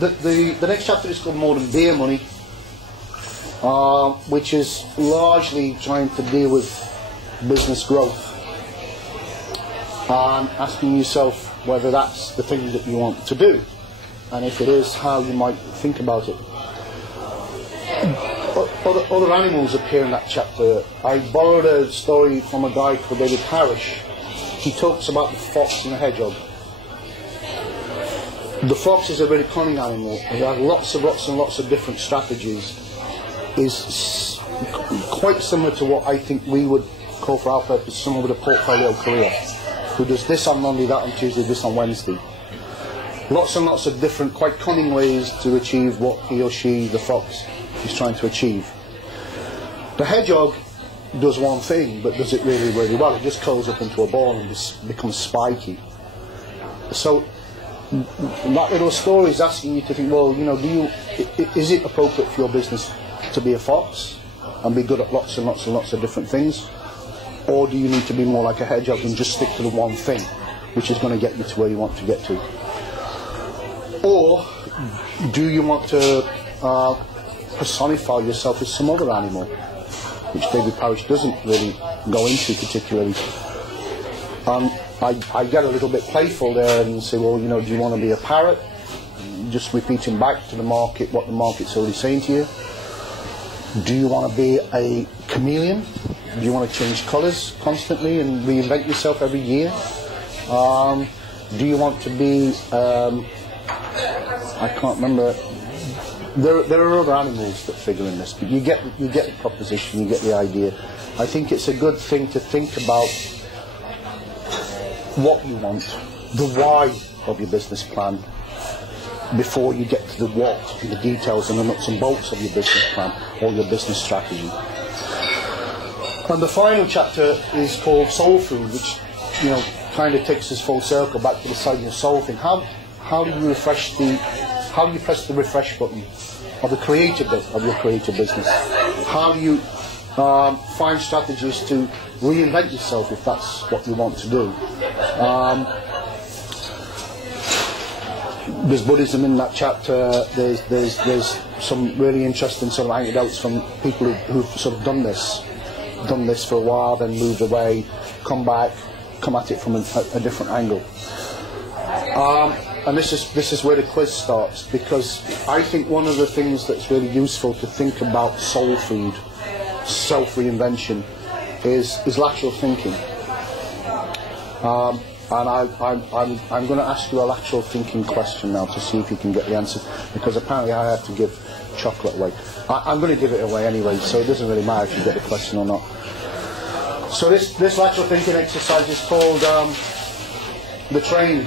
the next chapter is called More Than Beer Money, which is largely trying to deal with business growth and asking yourself whether that's the thing that you want to do, and if it is, how you might think about it. Other animals appear in that chapter. I borrowed a story from a guy called David Parrish. He talks about the fox and the hedgehog. The fox is a very cunning animal. It has lots and lots of different strategies. Is quite similar to what I think we would call for our purpose someone with a portfolio career, who does this on Monday, that on Tuesday, this on Wednesday. Lots and lots of different, quite cunning ways to achieve what he or she, the fox, is trying to achieve. The hedgehog does one thing, but does it really, really well. It just curls up into a ball and just becomes spiky. So that little story is asking you to think, well, you know, is it appropriate for your business to be a fox and be good at lots and lots and lots of different things, or do you need to be more like a hedgehog and just stick to the one thing, which is going to get you to where you want to get to? Or do you want to personify yourself as some other animal, which David Parrish doesn't really go into particularly? I get a little bit playful there and say, well, you know, do you want to be a parrot, just repeating back to the market what the market's already saying to you? Do you want to be a chameleon? Do you want to change colours constantly and reinvent yourself every year? Do you want to be, I can't remember, there are other animals that figure in this, but you get the proposition, you get the idea. I think it's a good thing to think about what you want, the why of your business plan, before you get to the what, and the details and the nuts and bolts of your business plan or your business strategy. And the final chapter is called Soul Food, which, you know, kind of takes us full circle back to the side of the soul thing. How do you press the refresh button of the creative bit of your creative business? How do you find strategies to reinvent yourself if that's what you want to do? There's Buddhism in that chapter. There's some really interesting sort of anecdotes from people who've sort of done this for a while, then moved away, come back, come at it from a different angle. And this is where the quiz starts, because I think one of the things that's really useful to think about soul food, self-reinvention, is lateral thinking. And I'm going to ask you a lateral thinking question now to see if you can get the answer, because apparently I have to give chocolate away. I'm going to give it away anyway, so it doesn't really matter if you get the question or not. So this lateral thinking exercise is called the train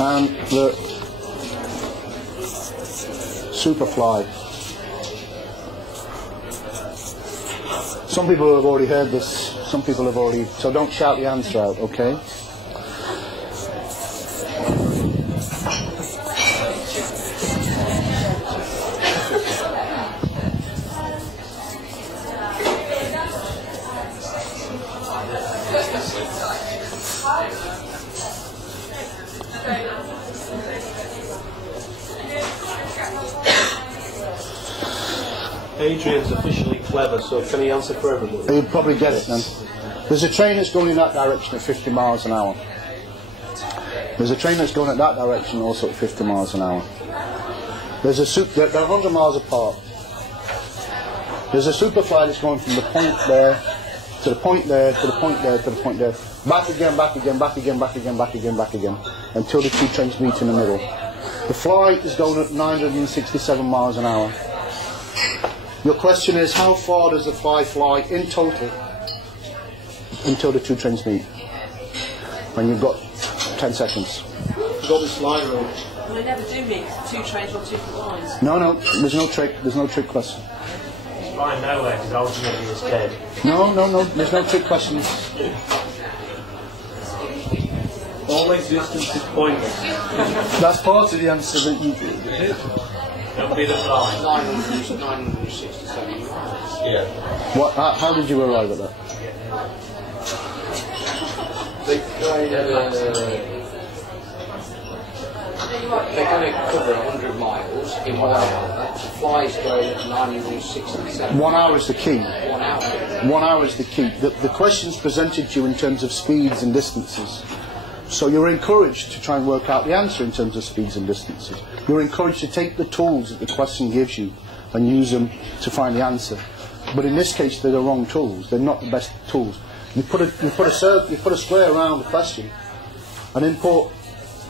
and the superfly. Some people have already heard this, some people have already, so don't shout the answer out, okay? Adrian's officially clever, so can he answer for everybody? You'll probably get it then. There's a train that's going in that direction at 50 miles an hour. There's a train that's going in that direction also at 50 miles an hour. They're 100 miles apart. There's a superfly that's going from the point there to the point there to the point there to the point there, back again, back again, back again, back again, back again, back again, until the two trains meet in the middle. The fly is going at 967 miles an hour. Your question is, how far does the fly fly in total until the two trains meet? When you've got 10 seconds. You've got this line road. Well, they never do meet two trains on two lines. No, there's no trick. There's no trick question. He's flying nowhere because ultimately he's dead. No, there's no trick questions. All existence is pointless. That's part of the answer that you... It'll be the fly. 967 miles. Yeah. What? How did you arrive at that? They're going to cover 100 miles in 1 hour. The fly's going at 967. 1 hour is the key. 1 hour. 1 hour is the key. The question's presented to you in terms of speeds and distances. So you're encouraged to try and work out the answer in terms of speeds and distances. You're encouraged to take the tools that the question gives you and use them to find the answer. But in this case, they're the wrong tools. They're not the best tools. You put a square around the question and import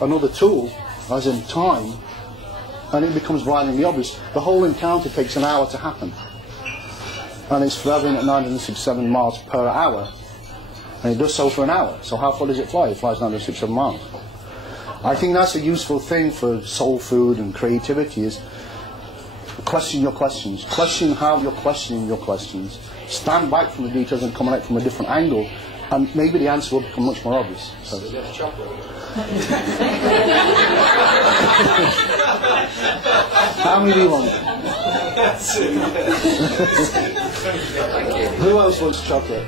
another tool, as in time, and it becomes blindingly obvious. The whole encounter takes an hour to happen. And it's travelling at 967 miles per hour. And it does so for an hour. So how far does it fly? It flies 967 miles. I think that's a useful thing for soul food and creativity, is question your questions. Question how you're questioning your questions. Stand back from the details and come at it from a different angle, and maybe the answer will become much more obvious. So. How many do you want? Who else wants chocolate?